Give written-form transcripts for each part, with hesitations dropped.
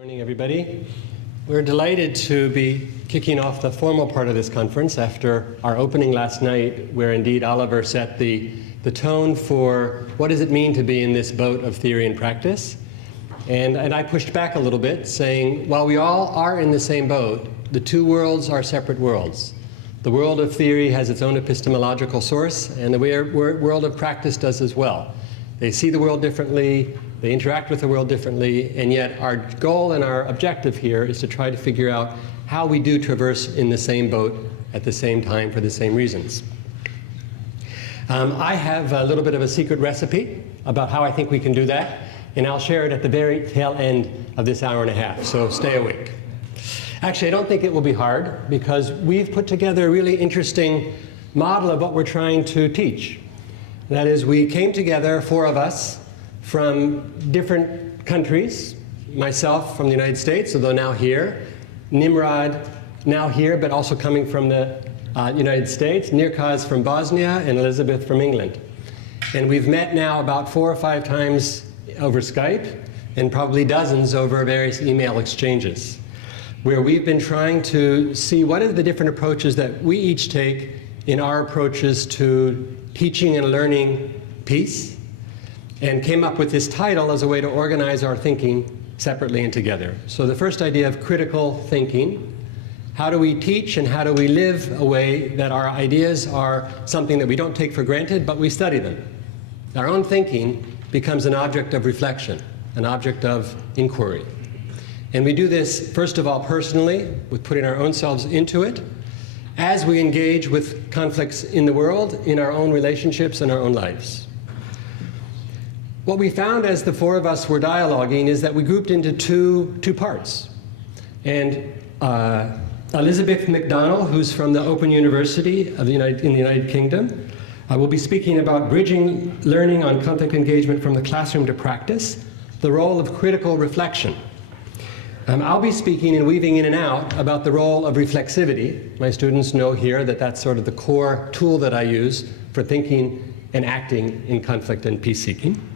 Morning, everybody. We're delighted to be kicking off the formal part of this conference after our opening last night, where indeed Oliver set the tone for what does it mean to be in this boat of theory and practice. And I pushed back a little bit, saying, while we all are in the same boat, the two worlds are separate worlds. The world of theory has its own epistemological source, and the world of practice does as well. They see the world differently, they interact with the world differently, and yet our goal and our objective here is to try to figure out how we do traverse in the same boat at the same time for the same reasons. I have a little bit of a secret recipe about how I think we can do that, and I'll share it at the very tail end of this hour and a half, so stay awake. Actually, I don't think it will be hard, because we've put together a really interesting model of what we're trying to teach. That is, we came together, four of us, from different countries. Myself from the United States, although now here. Nimrod, now here, but also coming from the United States. Nirkaz from Bosnia, and Elizabeth from England. And we've met now about 4 or 5 times over Skype, and probably dozens over various email exchanges, where we've been trying to see what are the different approaches that we each take in our approaches to teaching and learning peace, and came up with this title as a way to organize our thinking separately and together. So the first idea of critical thinking: how do we teach and how do we live a way that our ideas are something that we don't take for granted, but we study them? Our own thinking becomes an object of reflection, an object of inquiry. And we do this, first of all, personally, with putting our own selves into it, as we engage with conflicts in the world, in our own relationships, and our own lives. What we found as the four of us were dialoguing is that we grouped into two parts. And Elizabeth McDonnell, who's from the Open University of in the United Kingdom, will be speaking about bridging learning on conflict engagement from the classroom to practice, the role of critical reflection. I'll be speaking and weaving in and out about the role of reflexivity. My students know here that that's sort of the core tool that I use for thinking and acting in conflict and peace-seeking.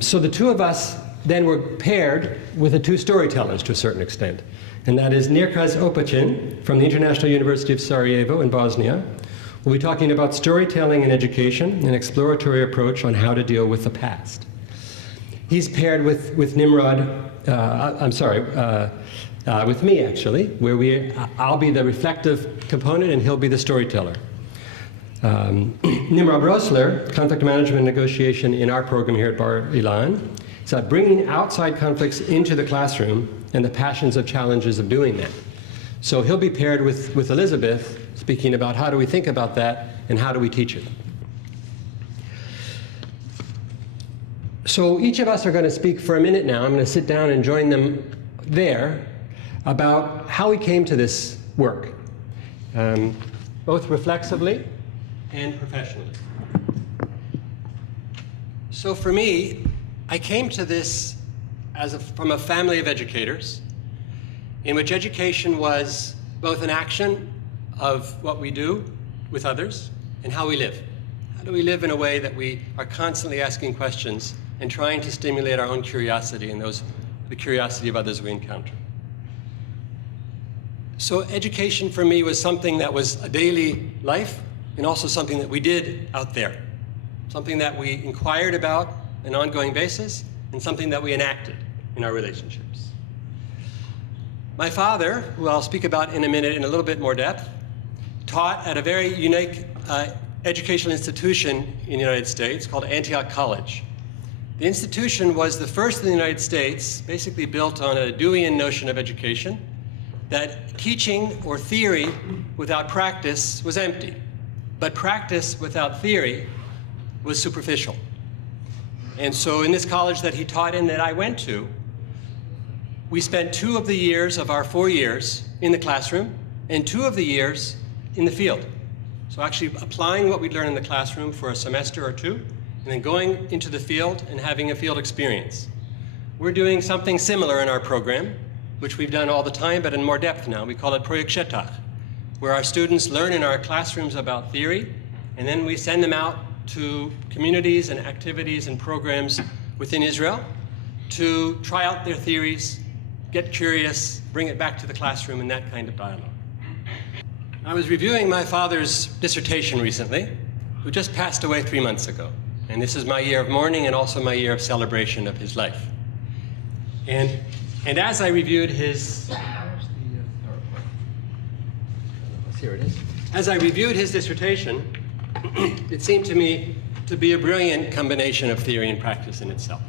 So the two of us then were paired with the two storytellers to a certain extent. And that is Nirkaz Opacin from the International University of Sarajevo in Bosnia. We'll be talking about storytelling and education, an exploratory approach on how to deal with the past. He's paired with Nimrod, with me actually, where I'll be the reflective component and he'll be the storyteller. Nimrod Rosler, conflict management and negotiation in our program here at Bar-Ilan. It's about bringing outside conflicts into the classroom and the passions of challenges of doing that. So he'll be paired with Elizabeth, speaking about how do we think about that and how do we teach it. So each of us are going to speak for a minute now. I'm going to sit down and join them there about how we came to this work, both reflexively and professionally. So for me, I came to this from a family of educators, in which education was both an action of what we do with others and how we live. How do we live in a way that we are constantly asking questions and trying to stimulate our own curiosity and the curiosity of others we encounter? So education for me was something that was a daily life, and also something that we did out there, something that we inquired about on an ongoing basis, and something that we enacted in our relationships. My father, who I'll speak about in a minute in a little bit more depth, taught at a very unique educational institution in the United States called Antioch College. The institution was the first in the United States, basically built on a Deweyan notion of education, that teaching or theory without practice was empty, but practice without theory was superficial. And so in this college that he taught in that I went to, we spent 2 of the years of our 4 years in the classroom and 2 of the years in the field. So actually applying what we'd learned in the classroom for a semester or 2, and then going into the field and having a field experience. We're doing something similar in our program, which we've done all the time, but in more depth now. We call it Project Shetach, where our students learn in our classrooms about theory, and then we send them out to communities and activities and programs within Israel, to try out their theories, get curious, bring it back to the classroom, and that kind of dialogue. I was reviewing my father's dissertation recently, who just passed away 3 months ago. And this is my year of mourning and also my year of celebration of his life. And as I reviewed his, here it is. As I reviewed his dissertation, it seemed to me to be a brilliant combination of theory and practice in itself.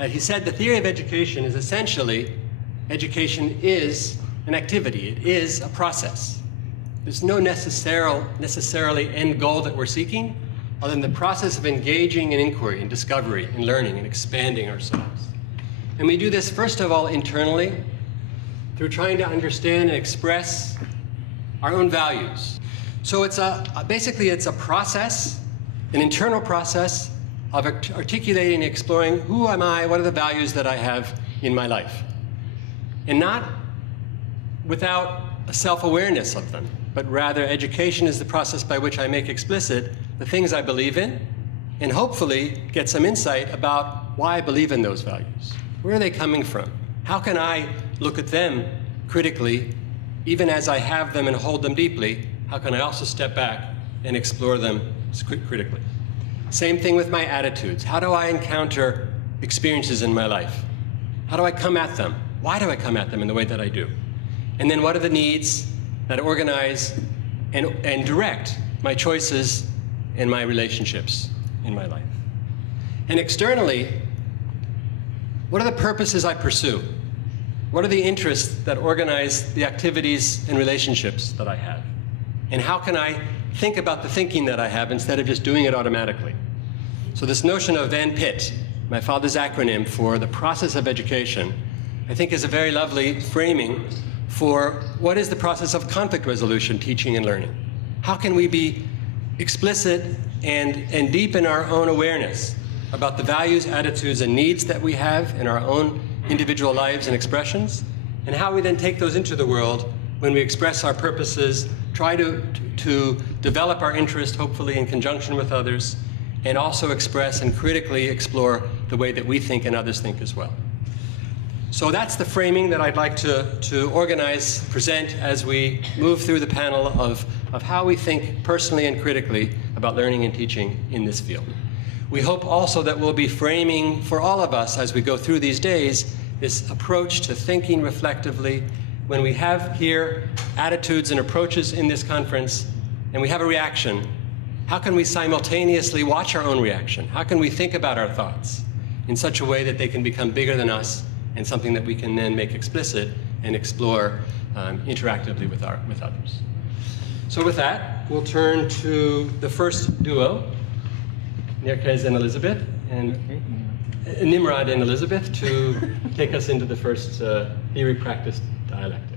He said the theory of education is essentially, education is an activity. It is a process. There's no necessarily end goal that we're seeking, other than the process of engaging in inquiry and discovery and learning and expanding ourselves. And we do this, first of all, internally, through trying to understand and express our own values. So it's basically it's a process, an internal process of articulating and exploring who am I, what are the values that I have in my life. And not without a self-awareness of them, but rather education is the process by which I make explicit the things I believe in, and hopefully get some insight about why I believe in those values. Where are they coming from? How can I look at them critically, even as I have them and hold them deeply? How can I also step back and explore them critically? Same thing with my attitudes. How do I encounter experiences in my life? How do I come at them? Why do I come at them in the way that I do? And then what are the needs that organize and direct my choices and my relationships in my life? And externally, what are the purposes I pursue? What are the interests that organize the activities and relationships that I have? And how can I think about the thinking that I have instead of just doing it automatically? So this notion of Van Pitt, my father's acronym for the process of education, I think is a very lovely framing for what is the process of conflict resolution, teaching and learning. How can we be explicit and deep in our own awareness about the values, attitudes, and needs that we have in our own individual lives and expressions, and how we then take those into the world when we express our purposes, try to develop our interest, hopefully in conjunction with others, and also express and critically explore the way that we think and others think as well. So that's the framing that I'd like to organize, present as we move through the panel of how we think personally and critically about learning and teaching in this field. We hope also that we'll be framing for all of us as we go through these days this approach to thinking reflectively. When we have here attitudes and approaches in this conference and we have a reaction, how can we simultaneously watch our own reaction? How can we think about our thoughts in such a way that they can become bigger than us and something that we can then make explicit and explore interactively with others? So with that, we'll turn to the first duo, Nirkez and Elizabeth, and Nimrod and Elizabeth, to take us into the first theory-practice dialectic.